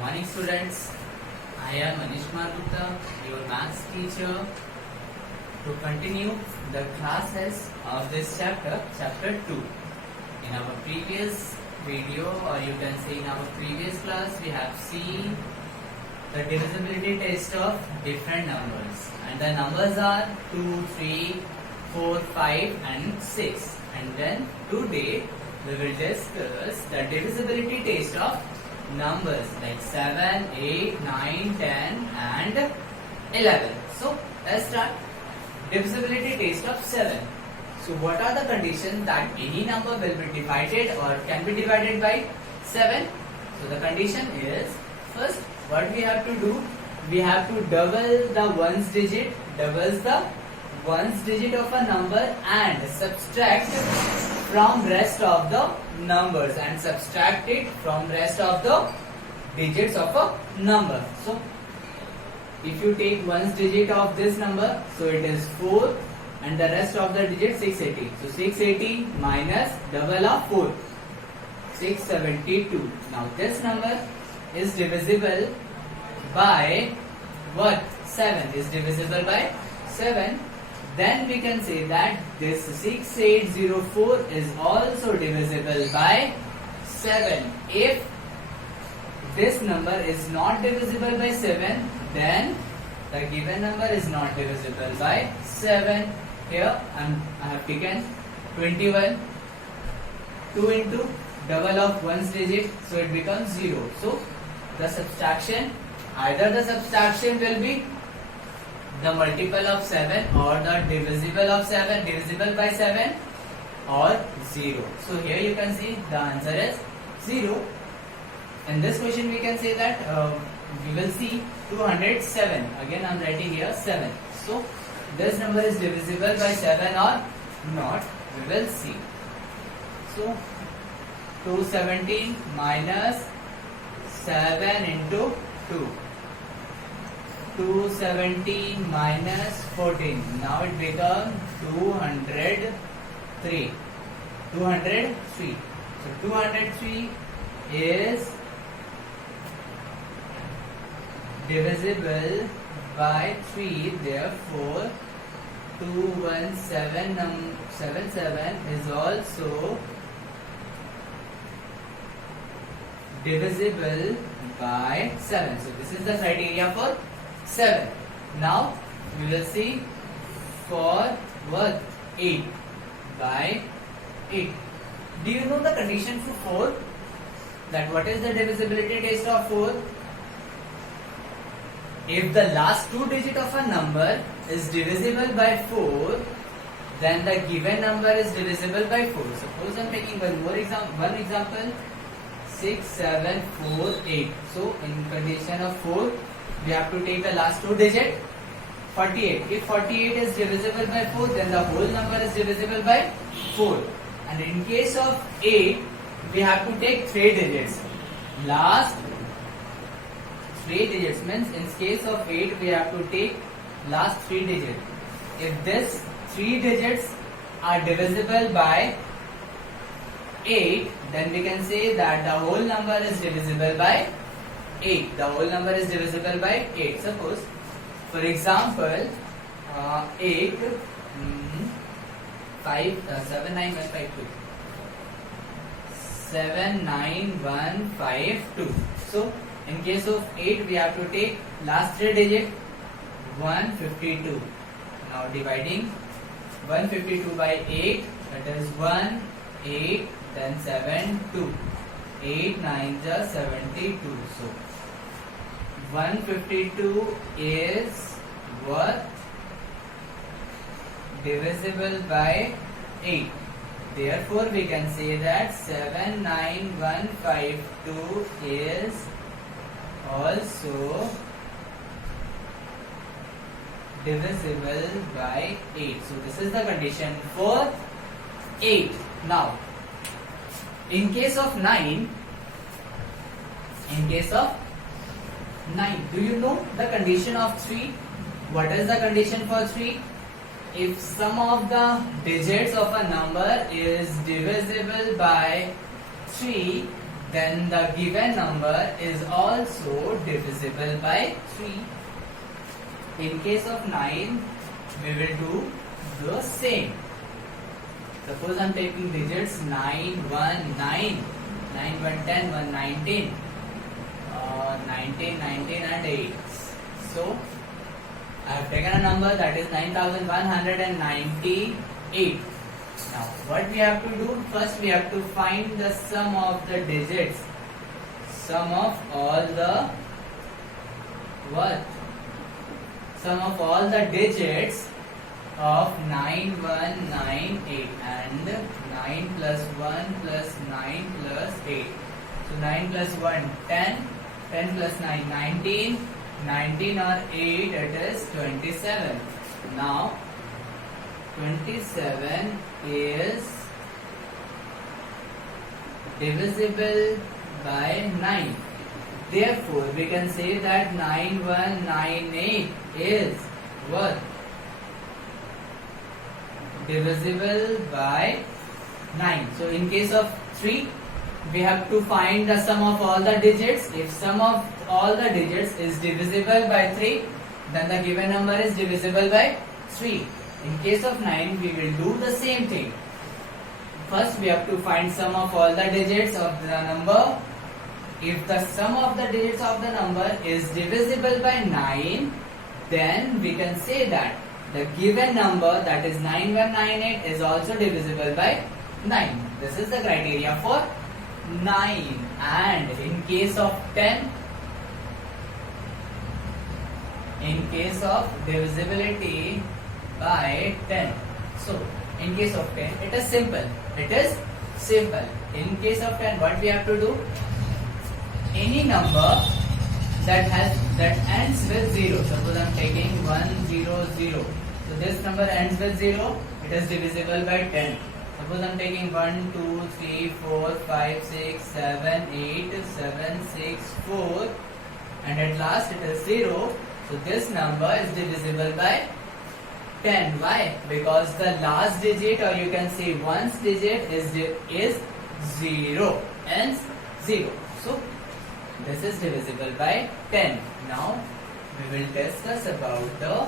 morning, students. I am Manish Kumar Gupta, your maths teacher. To continue the classes of this chapter, chapter 2. In our previous video, or you can say in our previous class, we have seen the divisibility test of different numbers. And the numbers are 2, 3, 4, 5 and 6. And then today, we will discuss the divisibility test of numbers like 7, 8, 9, 10 and 11. So, let's start. Divisibility test of 7. So, what are the conditions that any number will be divided or can be divided by 7? So, the condition is, first, what we have to do? We have to double the ones digit, doubles the ones digit of a number and subtract from rest of the numbers and subtract it from rest of the digits of a number. So, if you take ones digit of this number, so it is 4 and the rest of the digit 680. So 680 minus double of 4, 672. Now this number is divisible by what? 7 is divisible by 7. Then we can say that this 6804 is also divisible by 7. If this number is not divisible by 7, then the given number is not divisible by 7. Here I have taken 21. 2 into double of ones digit, so it becomes 0. So the subtraction, either the subtraction will be the multiple of 7 or the divisible of 7, divisible by 7 or 0. So here you can see the answer is 0. In this question we can say that we will see 207. Again I am writing here 7. So this number is divisible by 7 or not, we will see. So 217 minus 7 into 2. 217 minus 14. Now it becomes 203. 203. So 203 is divisible by 3. Therefore, 21777 is also divisible by 7. So this is the criteria for 7. Now we will see for what? 8 by 8. Do you know the condition for 4? That what is the divisibility test of 4? If the last two digit of a number is divisible by 4, then the given number is divisible by 4. Suppose I am taking one example, 6, 7, 4, 8. So in condition of 4, we have to take the last two digit, 48. If 48 is divisible by 4, then the whole number is divisible by 4. And in case of 8, we have to take 3 digits. Last 3 digits means in case of 8, we have to take last 3 digits. If this 3 digits are divisible by 8, then we can say that the whole number is divisible by 8. The whole number is divisible by 8. Suppose, for example, 8, 79152. 79152. So, in case of 8, we have to take last 3 digit 152. Now dividing 152 by 8, that is 1, 8, then 7, 2. 8, 9 just 72. So 152 is what? Divisible by 8. Therefore, we can say that 79152 is also divisible by 8. So this is the condition for 8. Now, in case of 9, do you know the condition of 3? What is the condition for 3? If sum of the digits of a number is divisible by 3, then the given number is also divisible by 3. In case of 9, we will do the same. Suppose I am taking digits 9, 1, 9, 9, 1, 10, 1, 19, 19, 19 and 8. So, I have taken a number that is 9198. Now, what we have to do? First, we have to find the sum of the digits. Sum of all the what? Sum of all the digits of 9198 and 9 plus 1 plus 9 plus 8. So 9 plus 1 10, 10 plus 9 19, 19 or 8 it is 27. Now 27 is divisible by 9. Therefore, we can say that 9198 is what? Divisible by 9. So, in case of 3, we have to find the sum of all the digits. If sum of all the digits is divisible by 3, then the given number is divisible by 3. In case of 9, we will do the same thing. First, we have to find sum of all the digits of the number. If the sum of the digits of the number is divisible by 9, then we can say that the given number, that is 9198, is also divisible by 9. This is the criteria for 9. And in case of 10, in case of divisibility by 10. So, in case of 10, it is simple. It is simple. In case of 10, what we have to do? Any number that ends with 0. Suppose I am taking 100. So this number ends with 0. It is divisible by 10. Suppose I am taking 1, 2, 3, 4, 5, 6, 7, 8, 7, 6, 4, and at last it is 0. So this number is divisible by 10. Why? Because the last digit, or you can say one's digit, is 0. Ends 0. So this is divisible by 10. Now we will discuss about the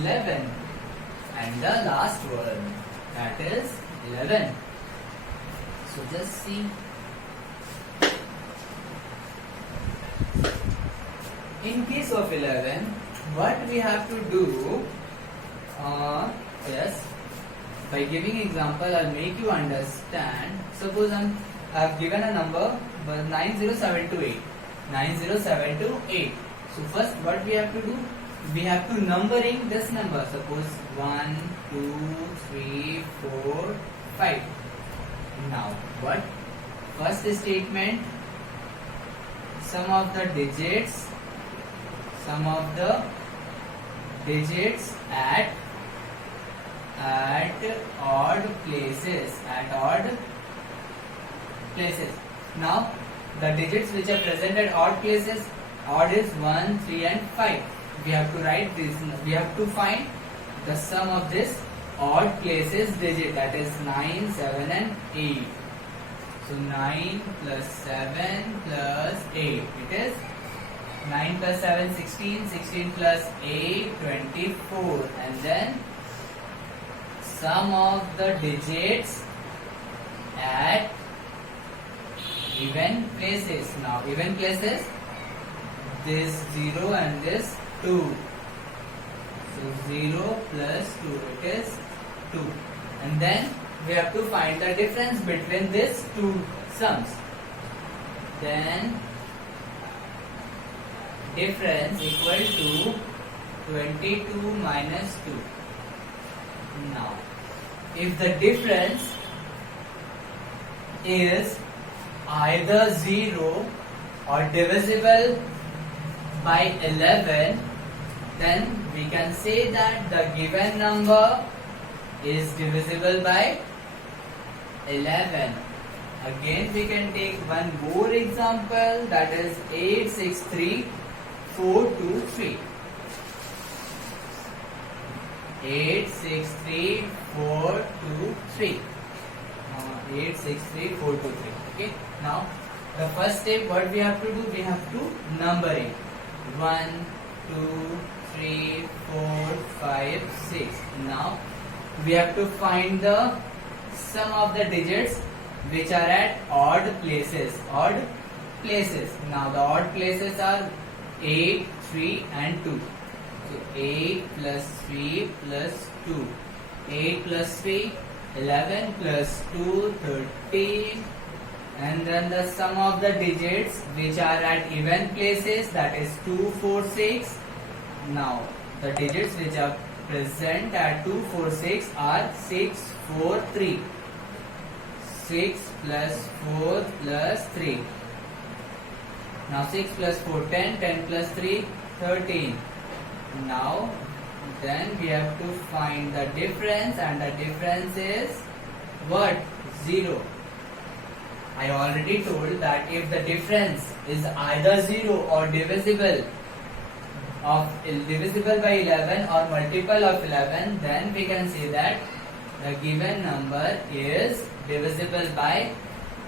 11 and the last one, that is 11. So just see. In case of 11, what we have to do? Yes, by giving example, I'll make you understand. Suppose I've given a number 90728. 90728. So first, what we have to do? We have to numbering this number. Suppose 1, 2, 3, 4, 5. Now what? First statement. Sum of the digits. Sum of the digits at odd places. At odd places. Now the digits which are present at odd places, odd is 1, 3 and 5. We have to write this, we have to find the sum of this odd places digit, that is 9, 7 and 8. So 9 plus 7 plus 8, it is 9 plus 7, 16, 16 plus 8, 24, and then sum of the digits at even places. Now even places, this 0 and this 2. So 0 plus 2, it is 2. And then we have to find the difference between these two sums. Then difference equal to 22 minus 2. Now if the difference is either 0 or divisible by 11, then we can say that the given number is divisible by 11. Again we can take one more example, that is 863 423. 863 423. 863 423. Okay. Now The first step, what we have to do, we have to number it. 1, 2, 3, 4, 5, 6. Now we have to find the sum of the digits which are at odd places. Now the odd places are 8, 3 and 2. So 8 plus 3 plus 2. 8 plus 3, 11 plus 2, 13. And then the sum of the digits which are at even places, that is 2, 4, 6. Now the digits which are present at 2, 4, 6 are 6, 4, 3. 6 plus 4 plus 3. Now 6 plus 4, 10. 10 plus 3, 13. Now then we have to find the difference, and the difference is what? 0. I already told that if the difference is either 0 or divisible by 11 or multiple of 11, then we can say that the given number is divisible by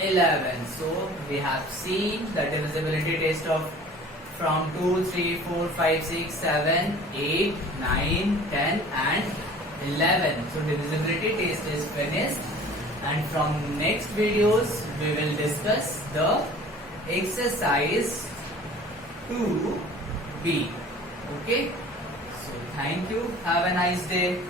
11. So we have seen the divisibility test of from 2, 3, 4, 5, 6, 7, 8, 9, 10 and 11. So divisibility test is finished, and from next videos we will discuss the exercise 2B. Okay, so thank you, have a nice day.